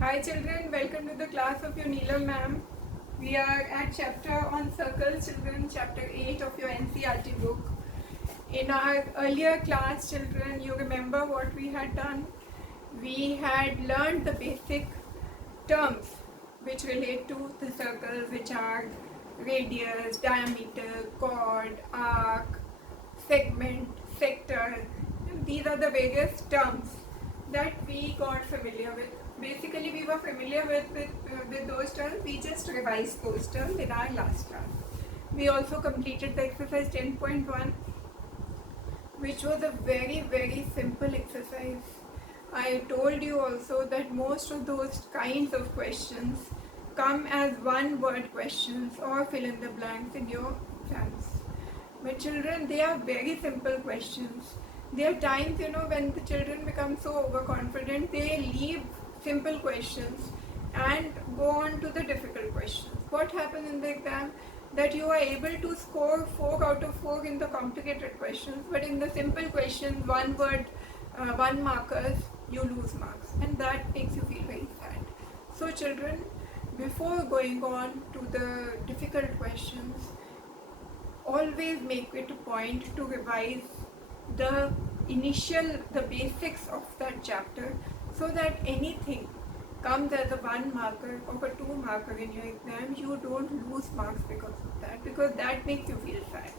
Hi children, welcome to the class of your Neelam ma'am. We are at chapter on circles, children, chapter 8 of your NCERT book. In our earlier class, children, you remember what we had done? We had learned the basic terms which relate to the circles, which are radius, diameter, chord, arc, segment, sector. These are the various terms that we got familiar with. Basically, we were familiar with those terms. We just revised those terms in our last class. We also completed the exercise 10.1, which was a very simple exercise. I told you also that most of those kinds of questions come as one word questions or fill in the blanks in your exams. But children, they are very simple questions. There are times, when the children become so overconfident, they leave simple questions and go on to the difficult questions. What happens in the exam? That you are able to score 4 out of 4 in the complicated questions, but in the simple questions, one word, one markers, you lose marks, and that makes you feel very sad. So children, before going on to the difficult questions, always make it a point to revise the basics of that chapter, so that anything comes as a 1 marker or a 2 marker in your exam, you don't lose marks because of that, because that makes you feel sad.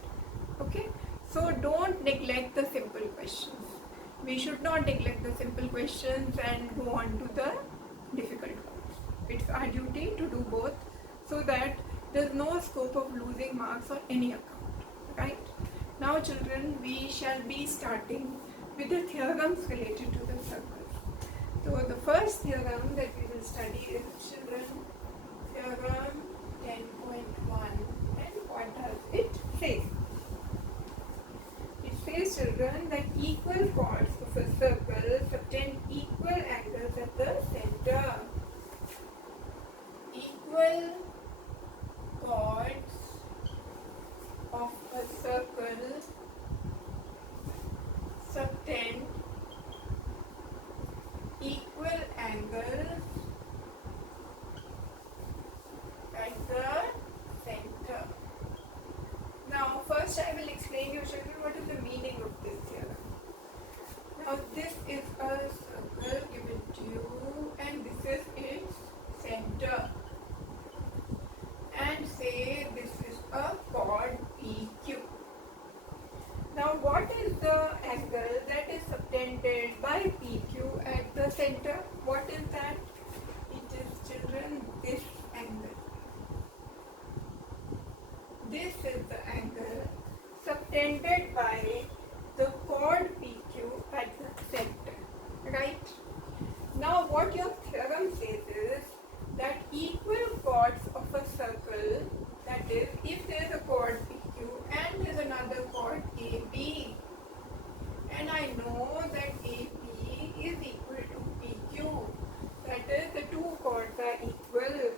Okay, so don't neglect the simple questions. We should not neglect the simple questions and go on to the difficult ones. It's our duty to do both, so that there's no scope of losing marks on any account. Right? Now children, we shall be starting with the theorems related to the circles. So the first theorem that we will study is, children, theorem 10.1. And what does it say? It says, children, that equal chords of a circle subtend equal angles at the center. Equal chords of a circle subtend equal angles at the center. Now first I will explain you, children, what is the meaning of this theorem. Now this is a circle given to you, and this is its center, and say this is a chord PQ. Now what is the angle that is subtended by PQ at the center? What is that? It is, children, this angle. This is the angle subtended by the chord PQ at the center. Right? Now what your theorem says is that equal chords of a circle, that is, if there is a chord PQ and there is another chord AB, and I know that AB is equal to PQ, that is, the two chords are equal,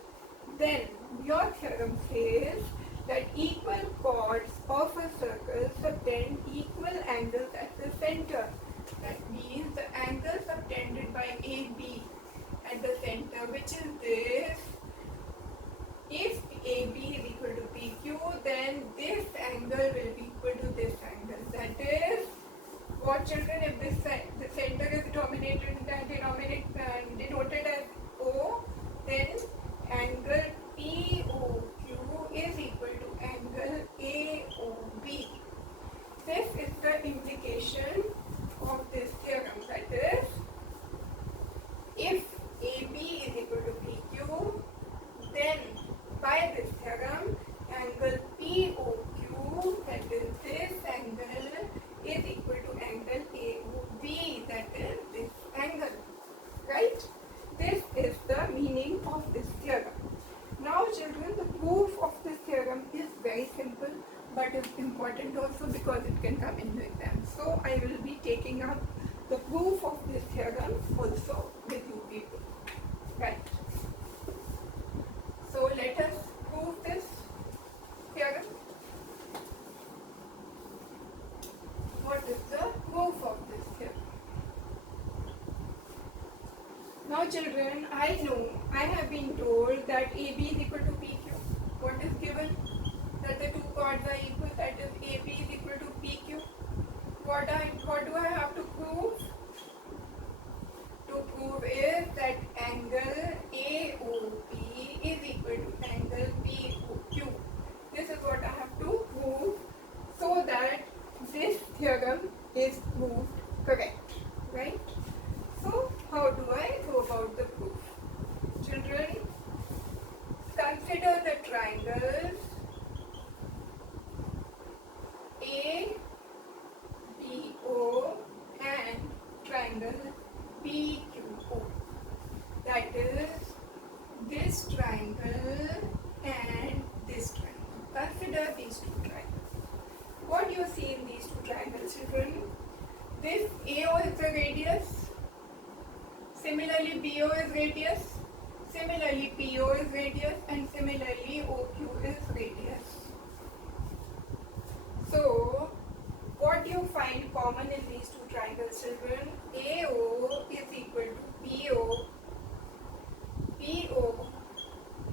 then your theorem says that equal chords of a circle subtend equal angles at the center. That means the angle subtended by AB at the center, which is this. If AB is equal to PQ, then this angle will be equal to this angle. That is, what, children, if this the center is denoted as O, then angle POQ is equal to angle AOB. This is the implication of this theorem. That is, if AB is equal to PQ, then by this theorem, angle POQ, that is this angle, is equal to angle AOB, that is this angle. Right? This is the meaning of this theorem. Now children, the proof of this theorem is very simple, but is important also because it can come in the exam. So I will be taking up the proof of this theorem also with you people. Now children, I know I have been told that AB is equal to PQ. What is given? That the two chords are equal, that is AB is equal to PQ. What do I have to prove? To prove is that angle AOP is equal to angle POQ. This is what I have to prove so that this theorem is proved correct, right? So how do I go about the proof? Children, consider the triangles ABO and triangle PQO. That is this triangle and this triangle. Consider these two triangles. What do you see in these two triangles, children? This AO is the radius. Similarly, BO is radius. Similarly, PO is radius. And similarly, OQ is radius. So, what do you find common in these two triangles, children? AO is equal to PO. PO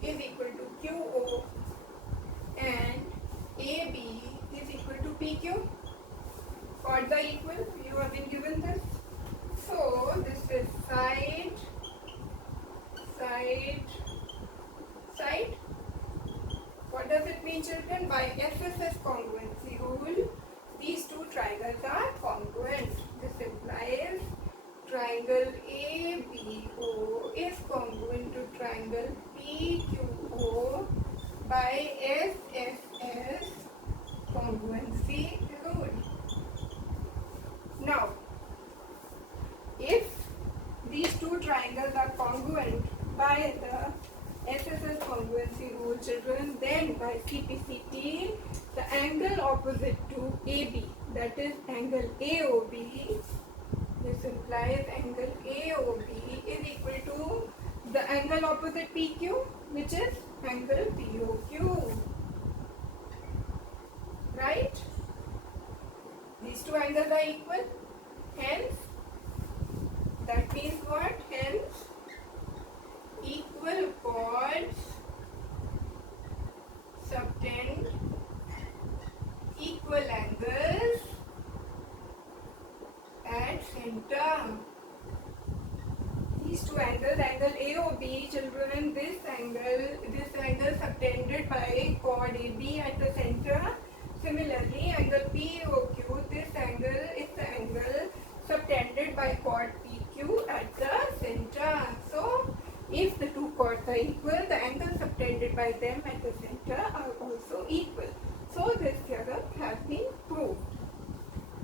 is equal to QO. And AB is equal to PQ. Chords are equal. You have been given this. So, this is side, side, side. What does it mean, children? By SSS congruency rule, these two triangles are congruent. This implies triangle ABO is congruent to triangle PQO by SSS congruency rule. Now, if these two triangles are congruent by the SSS congruency rule, children, then by CPCT, the angle opposite to AB, that is angle AOB, this implies angle AOB is equal to the angle opposite PQ, which is angle POQ. Right? These two angles are equal. Hence, that means what? Hence, equal chords subtend equal angles at center. These two angles, angle AOB, children, this angle subtended by chord AB at the center. Similarly, angle POQ, this angle is the angle subtended by chord PQ at the center. So, if the two chords are equal, the angles subtended by them at the center are also equal. So, this theorem has been proved.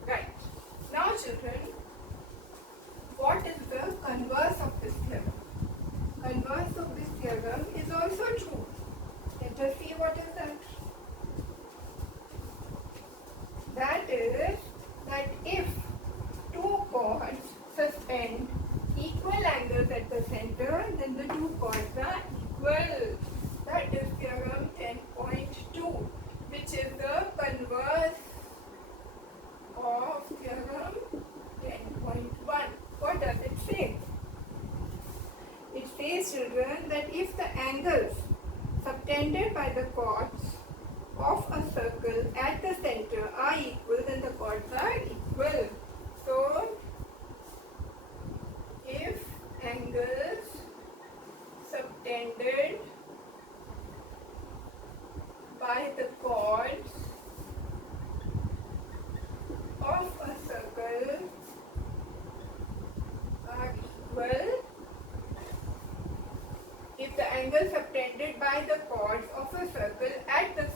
Right. Now, children, what is the converse of this theorem? Converse of this theorem is also true. Let us see what is that. That is that if two chords suspend equal angles at the center, then the two chords are equal. That is theorem 10.2, which is the converse of theorem 10.1. What does it say? It says, children, that if the angles subtended by the chords of a circle at the center are equal, then the chords are equal. So, if angles subtended by the chords of a circle are equal, if the angles subtended by the chords of a circle at the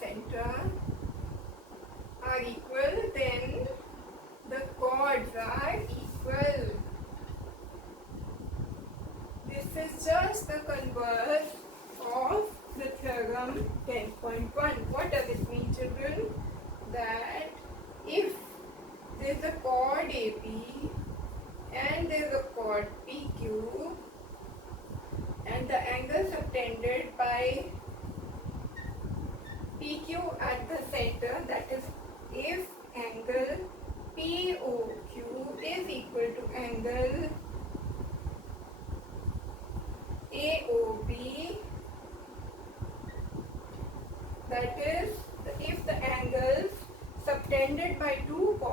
center are equal, then the chords are equal. This is just the converse of the theorem 10.1. What does it mean, children? That if there is a chord AB and there is a chord PQ and the angle subtended by PQ at the center, that is if angle POQ is equal to angle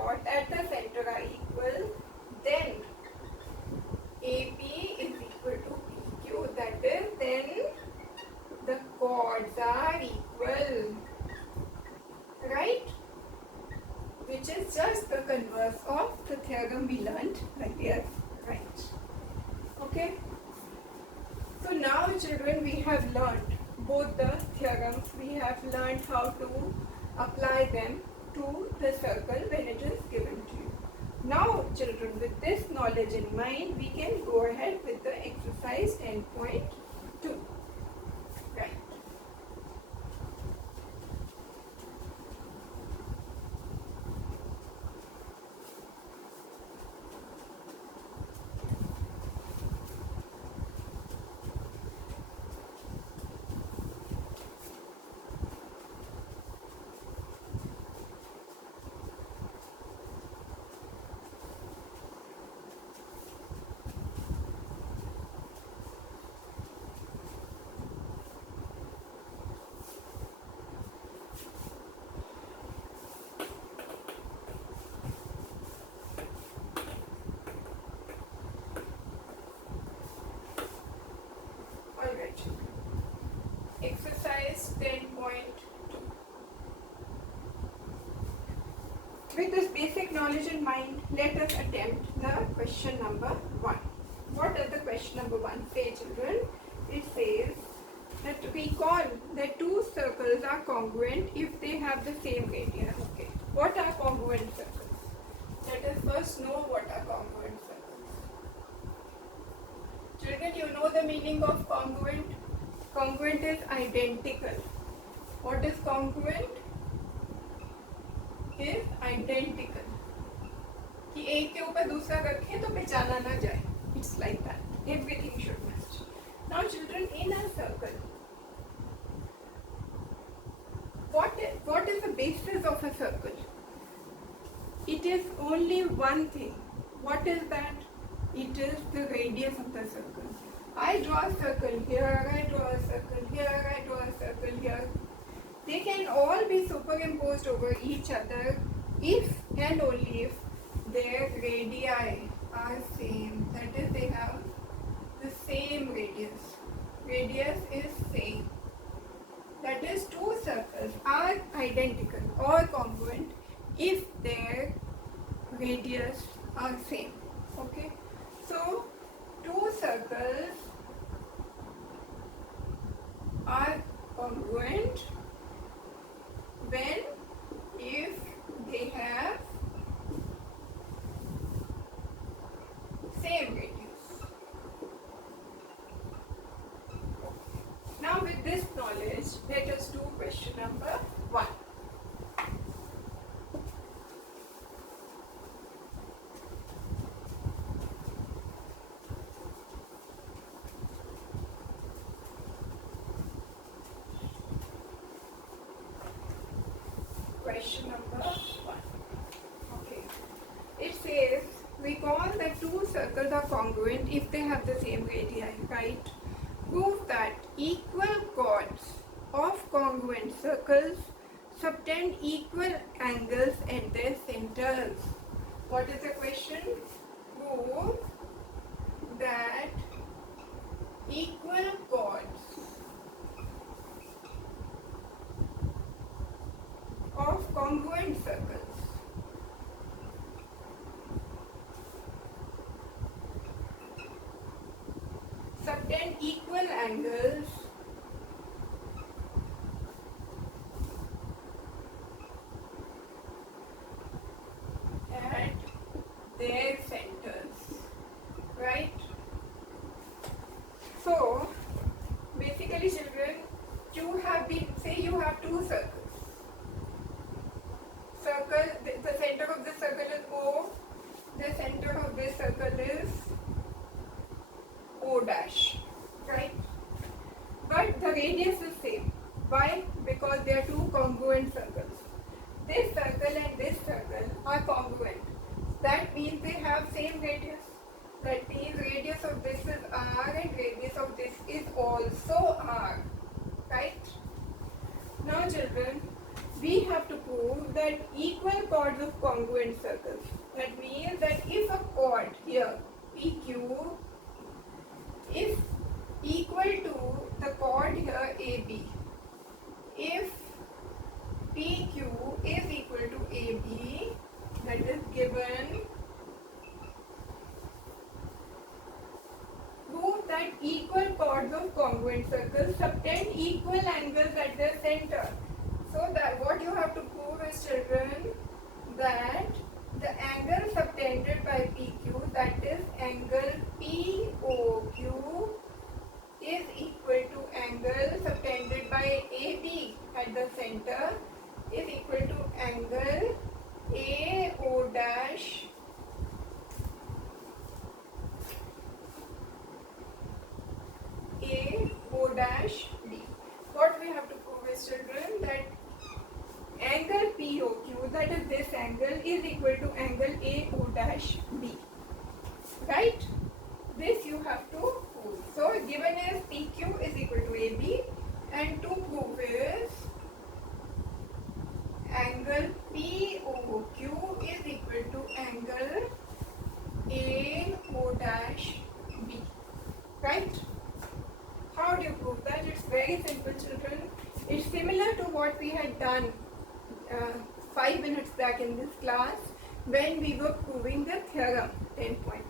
chord at the center are equal, then AP is equal to PQ. That is, then the chords are equal. Right? Which is just the converse of the theorem we learnt earlier. Right? Okay? So now children, we have learnt both the theorems. We have learnt how to apply them to the circle when it is given to you. Now children, with this knowledge in mind, we can go ahead with the exercise 10.2. Right. Alright. Exercise 10.2. With this basic knowledge in mind, let us attempt the question number 1. What does the question number 1 say, children? It says that we call that two circles are congruent if they have the same radius. Okay. What are congruent circles? Let us first know what are congruent circles. Children, you know the meaning of congruent? Congruent is identical. What is congruent? Is identical. कि एक के ऊपर दूसरा रखें तो पहचाना ना जाए. It's like that. Everything should match. Now children, in a circle, what is the basis of a circle? It is only one thing. What is that? It is the radius of the circle. I draw a circle here, I draw a circle here, I draw a circle here. They can all be superimposed over each other if and only if their radii are same. That is, they have the same radius. Radius is same. That is, two circles are identical or congruent if their radius are same. Okay? So, two circles are congruent when if they have same radius. Now with this knowledge, let us do question number 1. Question number 1. Okay. It says, recall that two circles are congruent if they have the same radii, right? Prove that equal chords of congruent circles subtend equal angles at their centers. What is the question? Prove that equal chords of congruent circles subtend equal angles at their centers, right? So basically children, you have two circles. The center of this circle is O, the center of this circle is O dash, right? But the radius is same. Why? Because they are two congruent circles. This circle and this circle are congruent. That means they have same radius. That means radius of this is R and radius of this is also R, right? Now children, we have to prove that equal chords of congruent circles. That means that if a chord here, PQ, is equal to the chord here, AB, if PQ is equal to AB, that is given, prove that equal chords of congruent circles subtend equal angles at their center. So that what you have to prove is, children, that the angle subtended by PQ, that is angle POQ, is equal to angle subtended by AB at the center, is equal to angle AO dash AO dash B. What we have to prove is, children, that angle POQ, that is this angle, is equal to angle AO dash B. Right? This you have to prove. So given is PQ is equal to AB, and to prove is angle POQ is equal to angle AO dash B. Right? How do you prove that? It's very simple, children. It's similar to what we had done 5 minutes back in this class when we were proving the theorem 10.1.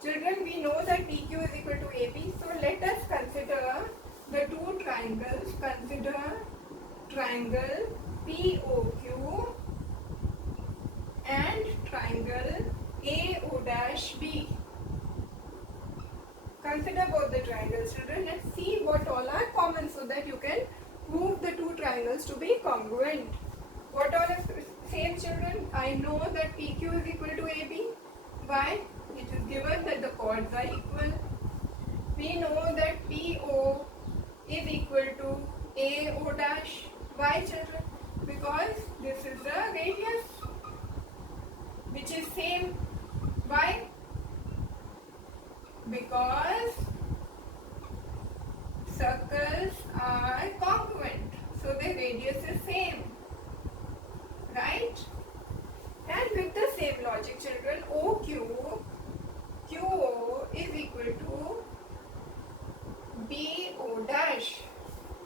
Children, we know that PQ is equal to AB, so let us consider the two triangles. Consider triangle POQ and triangle AO dash B. Consider both the triangles, children. Let's see what all are common so that you can prove the two triangles to be congruent. What all are same, children? I know that PQ is equal to AB. Why? It is given that the chords are equal. We know that PO is equal to AO dash. Why, children? Because this is the radius, which is same. Why? Because circles are congruent, so the radius is same, right? And with the same logic, children, QO is equal to BO dash.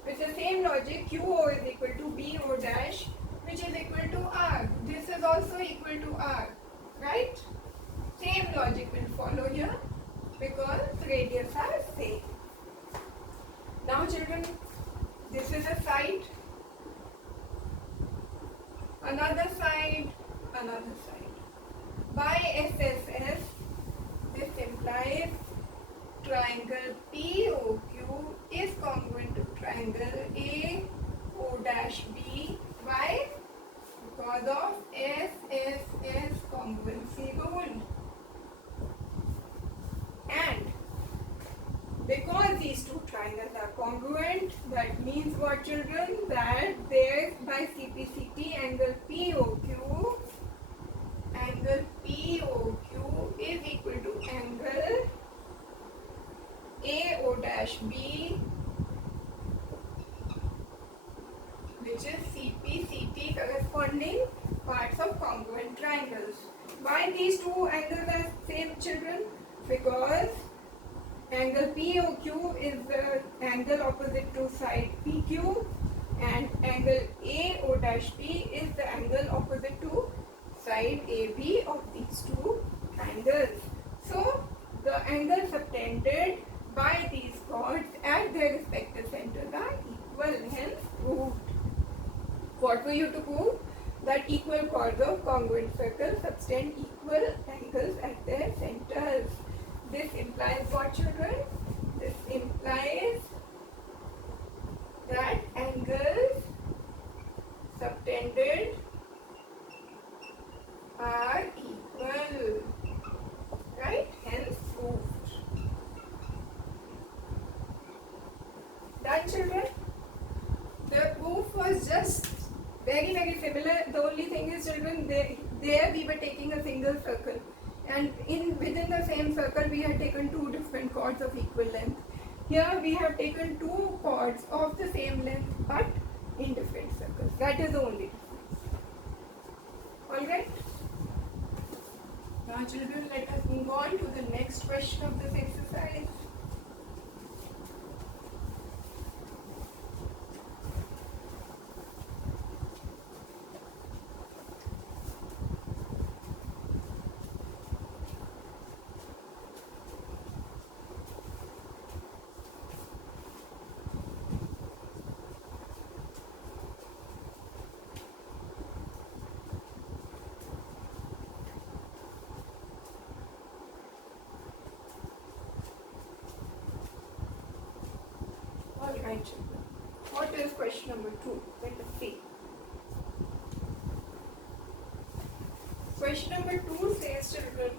With the same logic, QO is equal to BO dash, which is equal to R. This is also equal to R, right? Same logic will follow here, because radius are same. Now, children, this is a side, another side, another side. By SSS, this implies triangle POQ is congruent to triangle AO dash B. Why? Because of SSS congruency rule. And because these two triangles are congruent, that means what, children? That there by CPCT angle POQ is equal to angle AO dash B, which is CPCT corresponding parts of congruent triangles. Why these two angles are same, children? Because angle POQ is the angle opposite to side PQ, and angle AO dash B is the angle opposite to side AB of these two angles. So the angles subtended by these chords at their respective centers are equal, hence proved. What were you to prove? That equal chords of congruent circles subtend equal angles at their centers. This implies what, children? This implies that angles subtended are equal, right? Hence proved. Done, children? The proof was just very similar. The only thing is, children, there we were taking a single circle, and within the same circle we had taken two different chords of equal length. Here we have taken two chords of the same length, but in different circles. That is the only difference. Alright? Now children, let us move on to the next question of this exercise. Alright children, what is question number 2? Let us see. Question number 2 says, children,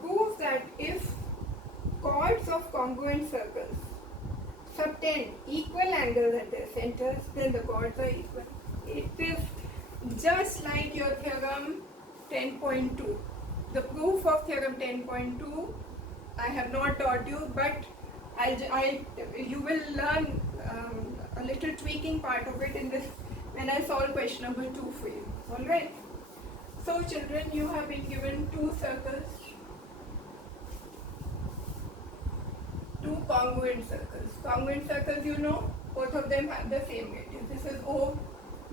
prove that if chords of congruent circles subtend equal angles at their centers, then the chords are equal. It is just like your theorem 10.2. The proof of theorem 10.2 I have not taught you, but you will learn a little tweaking part of it in this when I solve question number 2 for you. Alright. So children, you have been given 2 circles, 2 congruent circles. Congruent circles, you know, both of them have the same radius. This is O,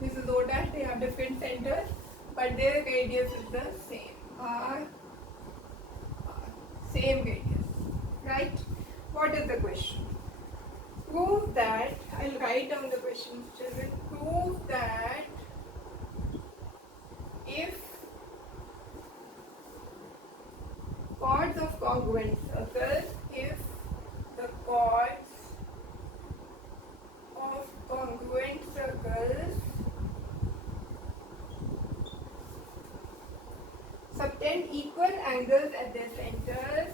this is O dash, they have different centers, but their radius is the same. R, same radius. Right? What is the question? Prove that, I'll write down the question, children. Prove that if chords of congruent circles, if the chords of congruent circles subtend equal angles at their centers,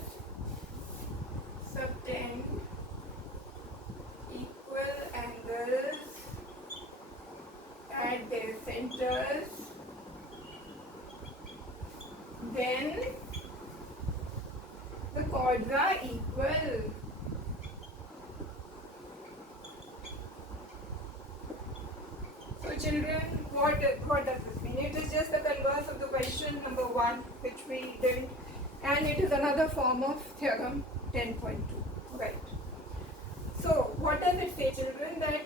subtend equal angles at their centers, then the chords are equal. So children, what does this mean? It is just the converse of the question number 1 which we did, and it is another form of theorem 10.2. Right. So what does it say, children? That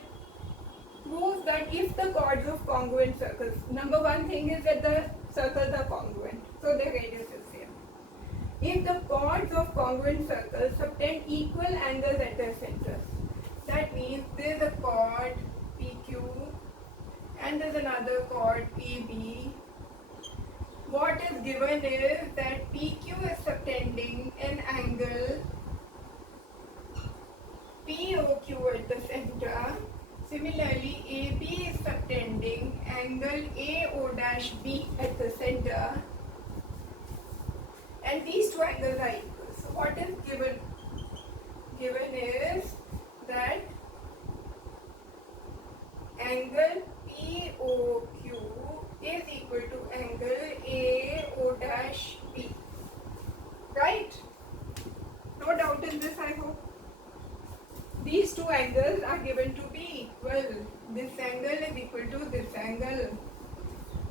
proves that if the chords of congruent circles, number 1 thing is that the circles are congruent, so their radius is same. If the chords of congruent circles subtend equal angles at their centers, that means there is a chord PQ and there is another chord PB. What is given is that PQ is subtending an angle POQ at the center. Similarly, AB is subtending angle AO-B at the center. And these two angles are equal. So what is given? Given is that angle POQ is equal to angle AO-B. Right? No doubt in this, I hope. These two angles are given to be equal. This angle is equal to this angle.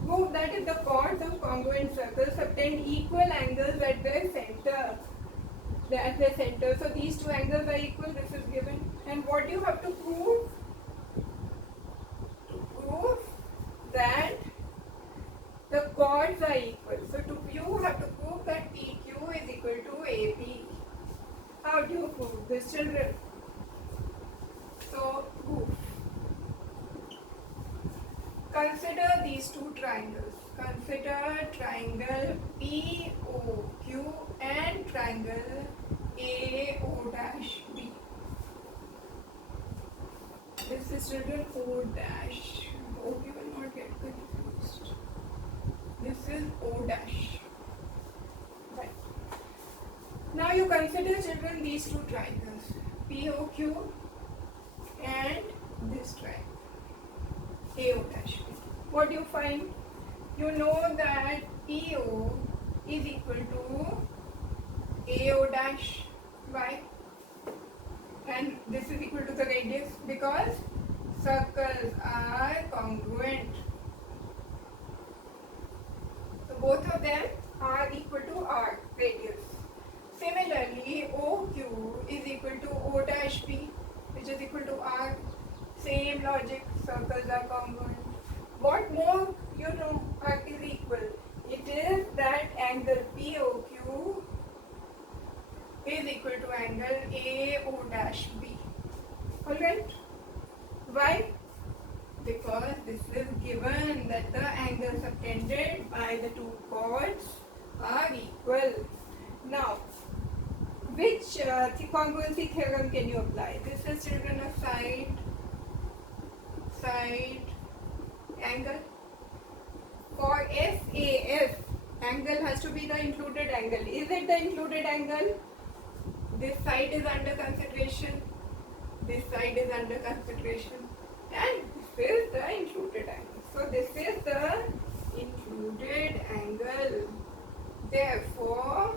Prove that if the chords of congruent circles subtend equal angles at their center. So these two angles are equal, this is given. And what do you have to prove? To prove that the chords are equal. So you have to prove that PQ is equal to AB. How do you prove this, children? So, proof. Consider these two triangles. Consider triangle POQ and triangle AO-B. This is written O dash. Hope you will not get confused. This is O dash. Right. Now you consider, children, these two triangles. POQ and this triangle AO-B. What do you find? You know that PO is equal to AO dash, right? And this is equal to the radius? Because circles are congruent. So both of them are equal to r radius. Similarly, OQ is equal to O dash B, which is equal to r. Same logic, circles are congruent. What more you know is equal? It is that angle POQ is equal to angle AO dash B. Alright? Why? Because this is given that the angles subtended by the two chords are equal. Now, which congruency theorem can you apply? This is children a side angle. For SAS, angle has to be the included angle. Is it the included angle? This side is under consideration. This side is under consideration. And this is the included angle. So this is the included angle. Therefore,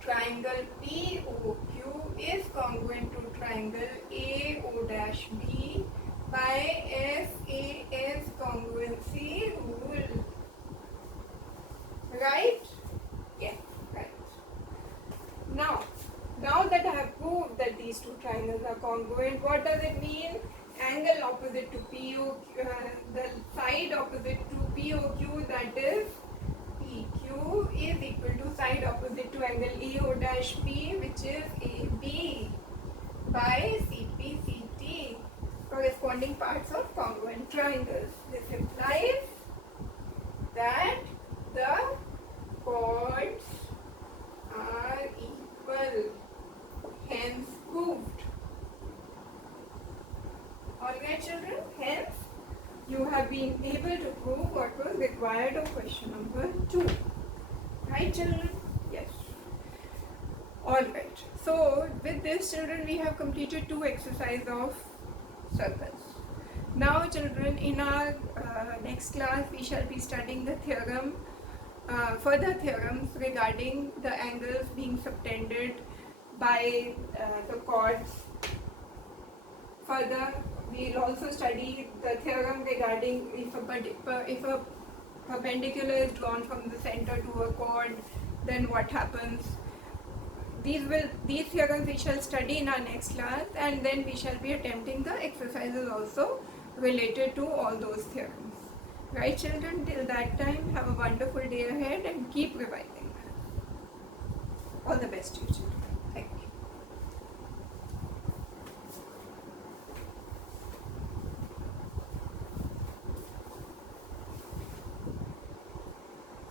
triangle POQ is congruent to triangle AO dash B by SAS congruency rule. Right? Yes, right. Now that I have proved that these two triangles are congruent, what does it mean? Angle opposite to POQ, the side opposite to POQ, that is PQ, is equal to side opposite to angle AO dash B, which is AB, by CPCT, corresponding parts of congruent triangles. This implies that the chords are equal, hence proved. Alright children, hence you have been able to prove what was required of question number 2. Right children? Yes. Alright, so with this children we have completed 2 exercises of circles. Now children, in our next class we shall be studying the theorem, further theorems regarding the angles being subtended by the chords. Further, we will also study the theorem regarding if a perpendicular is drawn from the center to a chord, then what happens. These theorems we shall study in our next class, and then we shall be attempting the exercises also related to all those theorems. Right children, till that time, have a wonderful day ahead and keep revising. All the best to you children.